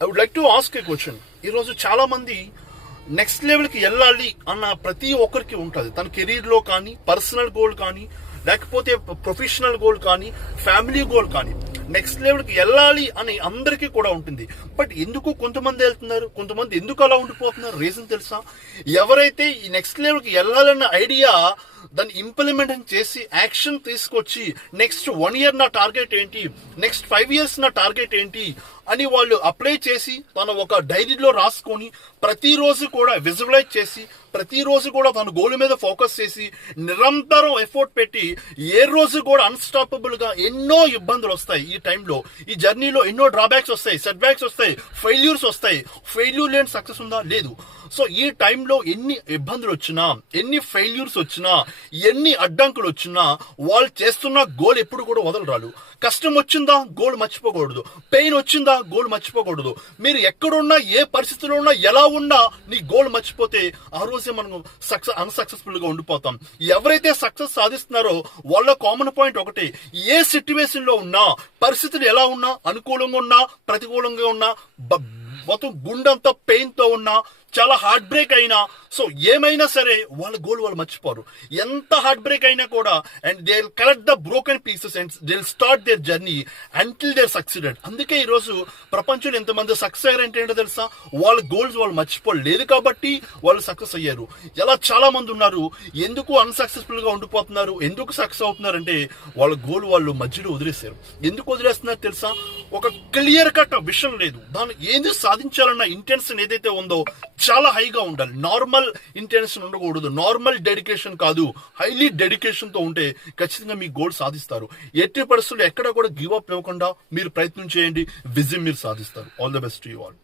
I would like to ask a question. ఈరోజు చాలా మంది నెక్స్ట్ లెవెల్కి వెళ్ళాలి అన్న ప్రతి ఒక్కరికి ఉంటుంది. తన కెరీర్లో కానీ, పర్సనల్ గోల్ కానీ, లేకపోతే ప్రొఫెషనల్ గోల్ కానీ, ఫ్యామిలీ గోల్ కానీ, నెక్స్ట్ లెవెల్కి వెళ్ళాలి అని అందరికీ కూడా ఉంటుంది. బట్ ఎందుకు కొంతమంది వెళ్తున్నారు, కొంతమంది ఎందుకు అలా ఉండిపోతున్నారు? రీజన్ తెలుసా? ఎవరైతే ఈ నెక్స్ట్ లెవెల్కి వెళ్ళాలన్న ఐడియా దాన్ని ఇంప్లిమెంట్ చేసి యాక్షన్ తీసుకొచ్చి నెక్స్ట్ 1 year నా టార్గెట్ ఏంటి, నెక్స్ట్ 5 years నా టార్గెట్ ఏంటి అని వాళ్ళు అప్లై చేసి తన ఒక డైరీలో రాసుకొని ప్రతిరోజు కూడా విజువలైజ్ చేసి ప్రతిరోజు కూడా తన గోల్ మీద ఫోకస్ చేసి నిరంతరం ఎఫర్ట్ పెట్టి ఏ రోజు కూడా అన్స్టాపబుల్ గా ఎన్నో ఇబ్బందులు వస్తాయి. ఈ టైంలో ఈ జర్నీలో ఎన్నో డ్రాబ్యాక్స్ వస్తాయి, సెట్ బ్యాక్స్ వస్తాయి, ఫెయిల్యూర్స్ వస్తాయి. ఫెయిల్యూర్ లేని సక్సెస్ ఉందా? లేదు. సో ఈ టైంలో ఎన్ని ఇబ్బందులు వచ్చినా, ఎన్ని ఫెయిల్యూర్స్ వచ్చినా, ఎన్ని అడ్డంకులు వచ్చినా వాళ్ళు చేస్తున్న గోల్ ఎప్పుడు కూడా వదలరాలు. కష్టం వచ్చిందా గోల్ మర్చిపోకూడదు, పెయిన్ వచ్చిందా గోల్ మర్చిపోకూడదు. మీరు ఎక్కడున్నా, ఏ పరిస్థితిలో ఉన్నా, ఎలా ఉన్నా నీ గోల్ మర్చిపోతే ఆ రోజే మనం అన్సక్సెస్ఫుల్ గా ఉండిపోతాం. ఎవరైతే సక్సెస్ సాధిస్తున్నారో వాళ్ళ కామన్ పాయింట్ ఒకటే, ఏ సిచ్యువేషన్ లో ఉన్నా, పరిస్థితులు ఎలా ఉన్నా, అనుకూలంగా ఉన్నా, ప్రతికూలంగా ఉన్నా, మొత్తం గుండంతా పెయిన్ తో ఉన్నా, చాలా హార్ట్ బ్రేక్ అయినా, సో ఏమైనా సరే వాళ్ళ గోల్ వాళ్ళు మర్చిపోరు. ఎంత హార్ట్ బ్రేక్ అయినా కూడా, and they will collect the broken pieces and they will start their journey until they succeeded. అందుకే ఈరోజు ప్రపంచంలో ఎంతమంది సక్సెస్ అయ్యారంటే ఏంటో తెలుసా? వాళ్ళ గోల్స్ వాళ్ళు మర్చిపోలేదు కాబట్టి వాళ్ళు సక్సెస్ అయ్యారు. ఇలా చాలా మంది ఉన్నారు. ఎందుకు అన్సక్సెస్ఫుల్ గా ఉండిపోతున్నారు, ఎందుకు సక్సెస్ అవుతున్నారంటే వాళ్ళ గోల్ వాళ్ళు మధ్యలో వదిలేశారు. ఎందుకు వదిలేస్తున్నారు తెలుసా? ఒక క్లియర్ కట్ విషయం లేదు. దాన్ని ఏది సాధించాలన్న ఇంటెన్షన్ ఏదైతే ఉందో చాలా హైగా ఉండాలి. నార్మల్ ఇంటెన్షన్ ఉండకూడదు, నార్మల్ డెడికేషన్ కాదు, హైలీ డెడికేషన్ తో ఉంటే ఖచ్చితంగా మీ గోల్ సాధిస్తారు. ఎట్టి పరిస్థితుల్లో ఎక్కడ కూడా గివ్ అప్ ఇవ్వకుండా మీరు ప్రయత్నం చేయండి, విజయం మీరు సాధిస్తారు. All the best to you all.